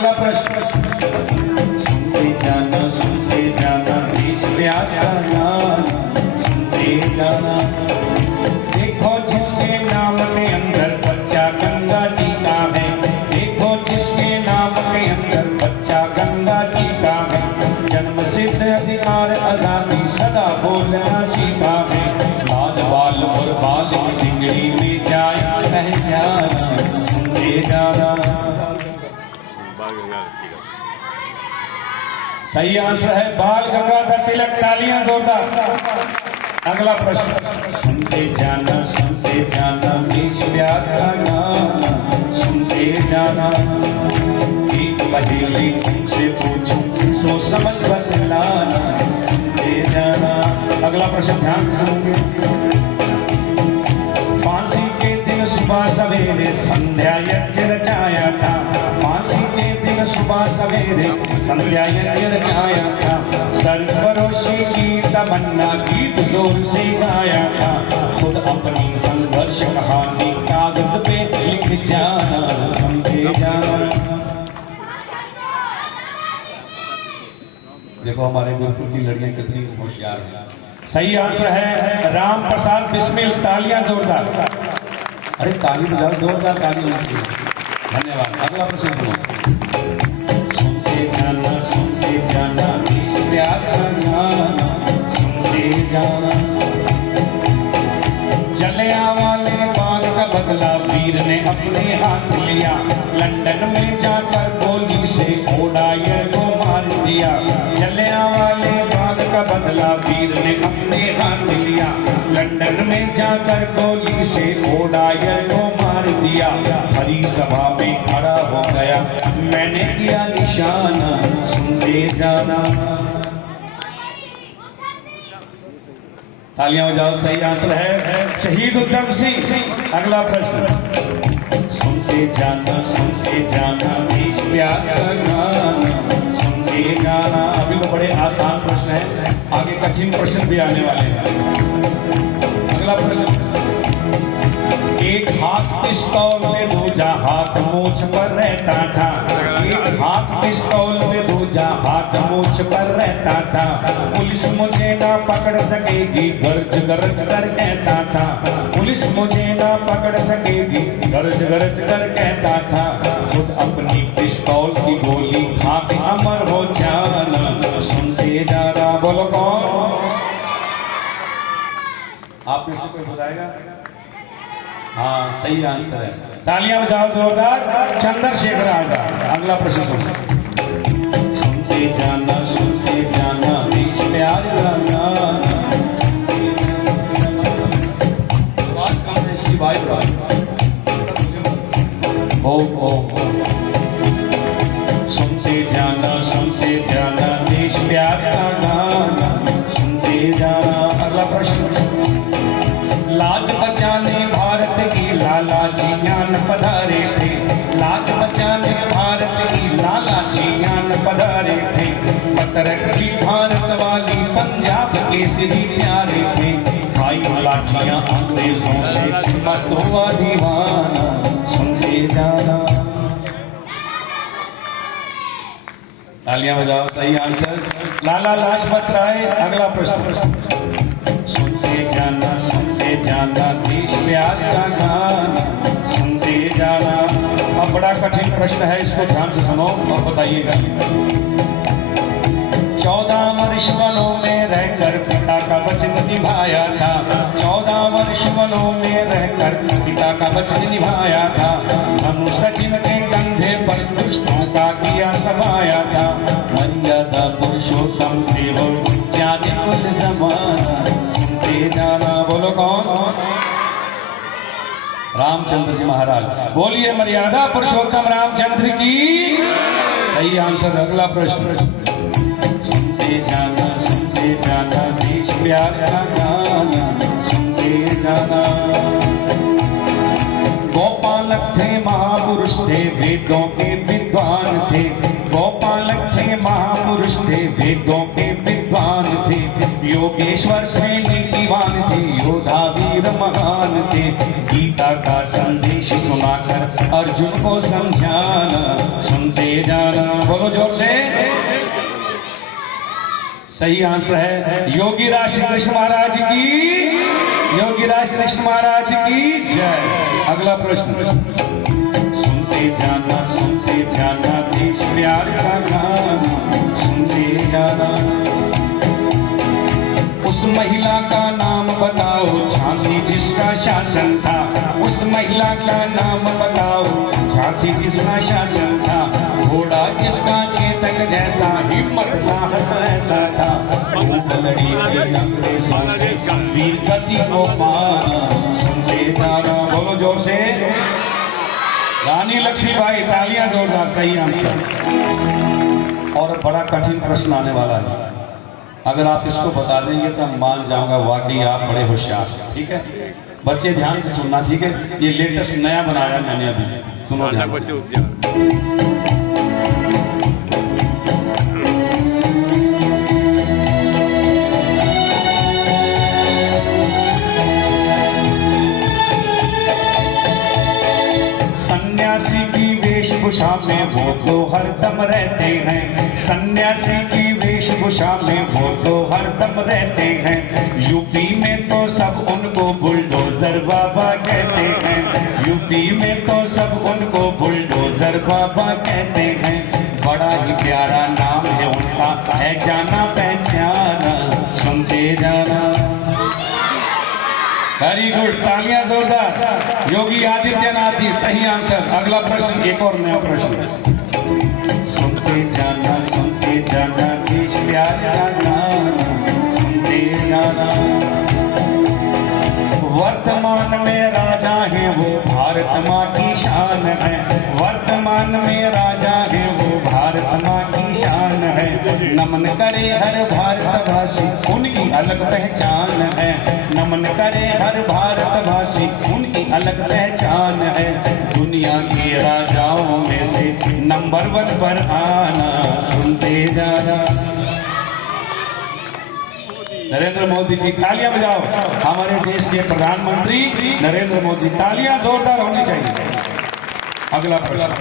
अगला प्रश्न, सुनते जाना देश प्यारा गाना, सुनते जाना। देखो जिसके नाम के अंदर बच्चा गंगा जी का है, देखो जिसके नाम के अंदर बच्चा गंगा जी का है, जन्म सिद्ध अधिकार आजादी सदा बोलना सीखा है। बाल बाल और बाल की डिंगड़ी में जाए पहचाना, सुनते जाना। सही आंसर है बाल गंगाधर तिलक। तालियां जोरदार। अगला प्रश्न, सुनते जाना देश प्यार का गाना, सुनते जाना। एक पहेली तुमसे पूछूं सो समझ बतलाना, सुनते जाना। अगला प्रश्न ध्यान से सुनोगे। फांसी के दिन सुबह सवेरे संध्या यज्ञ रचाया था, फांसी के दिन सुबह सवेरे संध्या यज्ञ रचाया था। सरफरोशी की तमन्ना गीत जोर से गाया था, खुद अपनी संघर्ष कहानी कागज पे लिख जाना, समझे जाना। देखो हमारे गुरुकुल की लड़कियां कितनी होशियार हैं। सही आंसर है राम प्रसाद बिस्मिल। तालियां जोरदार। अरे ताली बजाओ, जोरदार ताली होनी चाहिए। धन्यवाद। अगला प्रश्न सुनो। सुनते जाना देश प्यार का गाना, सुनते जाना। जलियांवाले बाग का बदला वीर ने अपने हाथ लिया, लंदन में जाकर गोली से ओडायर को मार दिया। जलियांवाले बाग का बदला वीर ने अपने हाथ लिया, लंदन में जाकर गोली से ओडायर को मार दिया। हरी सभा में खड़ा हो गया, मैंने किया निशाना, सुनते जाना। तालियां बजाओ। सही आंसर है शहीद उधम सिंह। अगला प्रश्न, सुनते जाना देश प्यार का गाना, सुनते जाना। अभी तो बड़े आसान प्रश्न है, आगे कठिन प्रश्न भी आने वाले हैं। अगला प्रश्न, एक हाथ पिस्तौल में दूजा हाथ मूछ पर रहता था, एक हाथ पिस्तौल में दूजा हाथ मूछ पर रहता था। पुलिस मुझे ना पकड़ सकेगी गरज गरज कर कहता था, पुलिस मुझे ना पकड़ सकेगी गरज गरज कर कहता था। खुद अपनी पिस्तौल की गोली खा के अमर हो जाना, सुनते जाना। बोलो कौन? आप में से कोई बताएगा? हाँ सही आंसर है। तालियां बजाओ जोरदार। चंद्रशेखर आजाद। अगला प्रश्न सुनो। सुनते जाना देश प्यार का गाना, आवाज कम है इसकी भाई भाई। ओ सुनते जाना देश प्यार का गाना, सुनते जाना। अगला प्रश्न, लाज बचाने भारत की लाला जी ज्ञान पधारे थे, लाज बचाने भारत की लाला जी ज्ञान पधारे थे। पत्रक की भारत वाली पंजाब के सिरी प्यारे थे, भाई लाठियां अंग्रेजों से मस्त हुआ दीवाना, सुनते जाना। तालियां बजाओ। सही आंसर लाला लाजपत राय। अगला प्रश्न, सुनते जाना देश प्यार का गाना, सुनते जाना। अब बड़ा कठिन प्रश्न है, इसको ध्यान से सुनो और बताइएगा। 14 वर्ष वनों में रहकर पिता का वचन निभाया था, 14 वर्ष वनों में रहकर पिता का वचन निभाया था। धनुष जिनके कंधे पर दुष्टों का किया समाया था, मर्यादा पुरुषोत्तम देव जाने कुल जमाना, सुनते जाना। बोलो कौन? रामचंद्र जी महाराज। बोलिए मर्यादा पुरुषोत्तम रामचंद्र की। सही आंसर। अगला प्रश्न, सुनते जाना देश प्यार का गाना, सुनते जाना। गोपालक थे महापुरुष थे, वेदों के विद्वान थे, गोपालक थे महापुरुष थे, वेदों के विद्वान थे। योगेश्वर थे नीतिवान थे, योद्धा वीर महान थे। गीता का संदेश सुनाकर अर्जुन को समझाना, सुनते जाना। बोलो जोर से। सही आंसर है योगी राज श्री कृष्ण महाराज की, योगी राज कृष्ण महाराज की जय। अगला प्रश्न, सुनते जाना देश प्यार का गाना, सुनते जाना। उस महिला का नाम बताओ झांसी जिसका शासन था, उस महिला का नाम बताओ झांसी जिसका शासन था। घोड़ा जिसका चेतक जैसा, हिम्मत साहस ऐसा था। खूब लड़ी थी अंग्रेजों से, वीर गति को पाना, सुनते जाना। बोलो जोर से। रानी लक्ष्मीबाई, तालियां जोरदार। सही आंसर। और बड़ा कठिन प्रश्न आने वाला है, अगर आप इसको बता देंगे तो मैं मान जाऊंगा वाकई आप बड़े होशियार हैं। ठीक है बच्चे, ध्यान से सुनना। ठीक है, ये लेटेस्ट नया बनाया मैंने अभी, सुनो ध्यान से। सन्यासी की वेशभूषा में वो तो हरदम रहते हैं, सन्यासी की वेशभूषा में वो तो हरदम रहते हैं। यूपी में तो सब उनको बुलडोजर बाबा कहते हैं, यूपी में तो सब उनको बुलडोजर बाबा कहते हैं। बड़ा ही प्यारा नाम है उनका, है जाना पहचाना, सुनते जाना। वेरी गुड, तालियां जोरदार। योगी आदित्यनाथ जी, सही आंसर। अगला प्रश्न, एक और नया प्रश्न, सुनते जाना देश प्यार का गाना, सुनते जाना। वर्तमान में राजा है वो भारत माँ की शान है, वर्तमान में राजा है वो भारत माँ की शान है। नमन करे हर भारतवासी, उनकी अलग पहचान है, नमन करे हर भारतवासी, उनकी अलग पहचान है। दुनिया के राजाओं में से नंबर 1 पर आना, सुनते जाना। नरेंद्र मोदी जी, तालियां बजाओ। हमारे देश के प्रधानमंत्री नरेंद्र मोदी, तालियां जोरदार होनी चाहिए। अगला प्रश्न,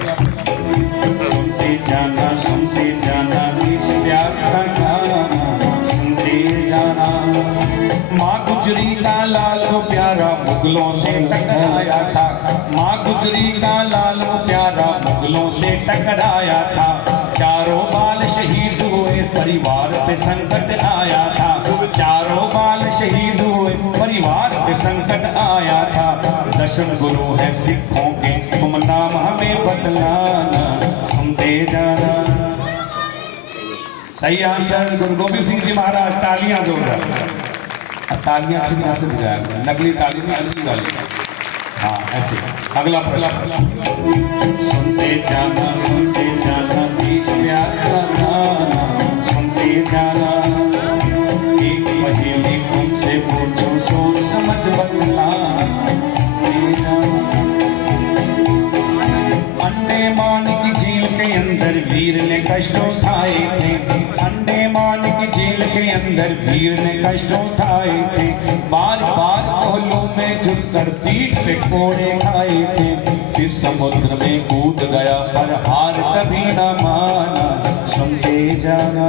सुनते जाना देश प्यार का गाना, सुनते जाना। माँ गुजरी का लालो प्यारा मुगलों से टकराया था, माँ गुजरी का लालो प्यारा मुगलों से टकराया था। चारों बाल शहीद हुए, परिवार पे संकट आया था, चारों बाल शहीद हुए, परिवार पे संकट आया था। दशम गुरु है सिखों के, तुम नाम हमें बतलाना, सुनते जाना। सही आंसर गुरु गोविंद सिंह जी महाराज, तालियां जोरदार। तालियां अच्छी तरह से बजाया, नकली ताली नहीं, असली वाली। हाँ ऐसे। अगला प्रश्न, सुनते जाना देश प्यार का गाना, सुनते जाना। एक पहेली तुमसे पूछो, सोच समझ बतलाना, सुनते जाना। अंडमान की झील के अंदर वीर ने कष्ट उठाए थे, अंडमान की झील के अंदर वीर ने कष्ट उठाए थे। बार बार कोहलों में झुककर पीठ पे कोड़े खाए थे। फिर समुद्र में कूद गया पर हार कभी न माना, सुनते जाना।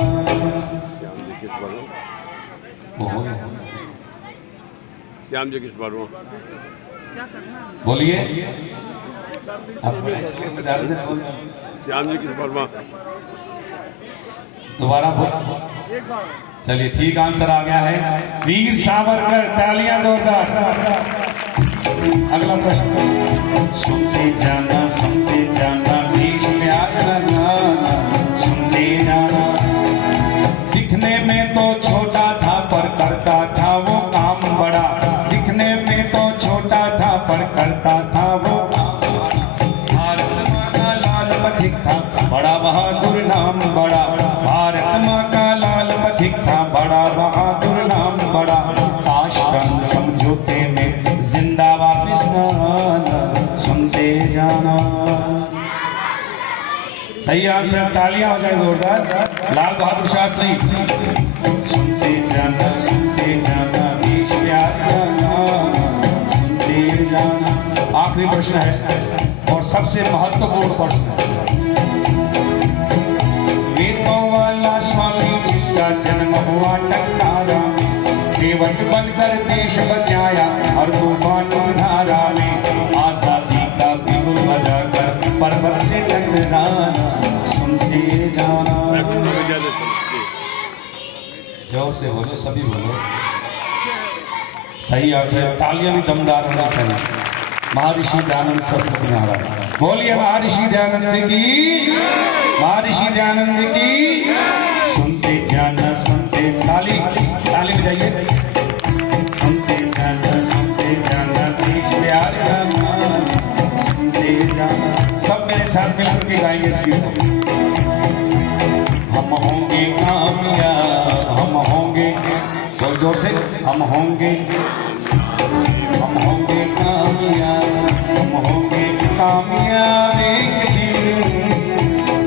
श्याम जी किस बार बोलिए, श्याम जी किस बार दोबारा बोल। चलिए ठीक, आंसर आ गया है वीर सावरकर, तालियां जोरदार। अगला प्रश्न, सुनते जाना देश प्यार का गाना, सुनते जाना। दिखने में तो छोटा था पर करता था वो काम बड़ा, दिखने में तो छोटा था पर करता था वो काम बड़ा। भारत माँ का लाल पथिक था, बड़ा बहादुर नाम बड़ा, भारत माँ का लाल पथिक था, बड़ा बहादुर नाम बड़ा। ताशकंद समझौते में जिंदा वापिस न आना, सुनते जाना। सही आंसर, तालियां हो जाए जोरदार। लाल बहादुर शास्त्री, सुनते जाना देश प्यार का गाना, सुनते जाना। आखिरी प्रश्न है और सबसे महत्वपूर्ण प्रश्न है। वेदों वाला स्वामी जिसका जन्म हुआ टंकारा में, केवट बनकर देश बचाया और तूफानी धारा में, आजादी का बिगुल बजाकर पर्वत से टकराना, सुनते जाना। जोर से बोलो, सभी बोलो, सही अर्थ है। तालियां भी दमदार होना चाहिए। महर्षि दयानंद सरस्वती महाराज बोलिए, महर्षि दयानंद की, महर्षि दयानंद की। सुनते जाना, सुनते, ताली ताली बजाइए। सुनते जाना देश प्यार का गाना, सुनते जाना। सब मेरे साथ मिलकर के गाएंगे इस गीत को। हम होंगे कामयाब, हम होंगे, बहुत जोर से, हम होंगे कामयाब, हम होंगे कामयाब एक दिन।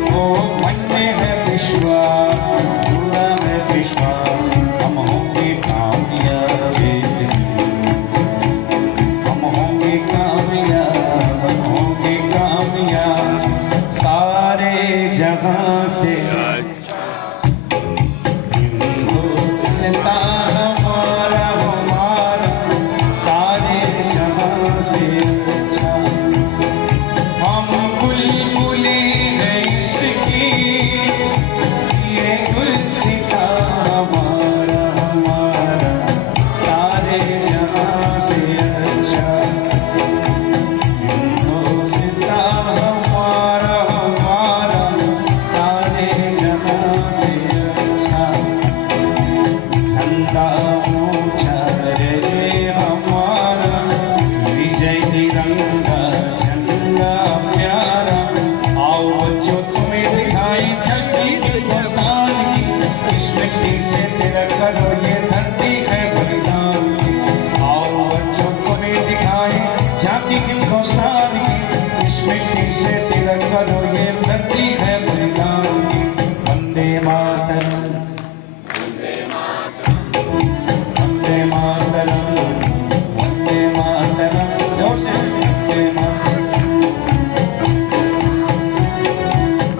वो मन में है विश्वास, पूरा है विश्वास, हम होंगे कामयाब एक दिन। हम होंगे कामयाब, हम होंगे कामयाब, सारे जहां से करो ये धरती है बलिदान की। वंदे मातरम, वंदे मातरम, वंदे मातरम, जोर से वंदे मातरम।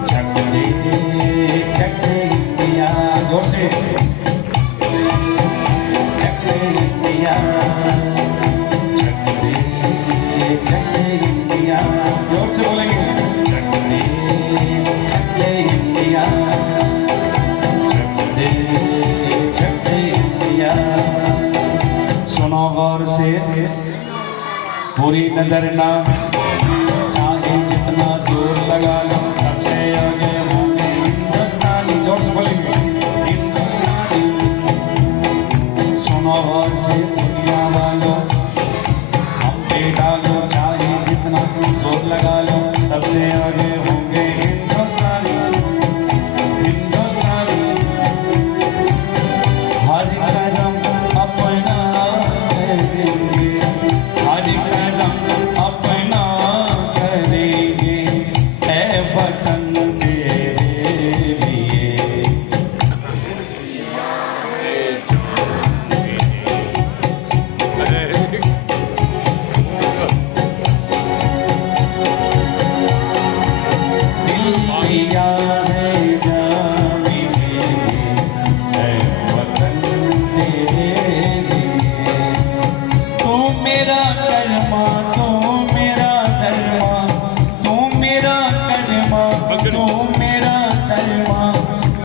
चक दे इंडिया, जोर से चक दे इंडिया, चक दे इंडिया, जोर से बोलेंगे। सुनो गौर से, पूरी नजर ना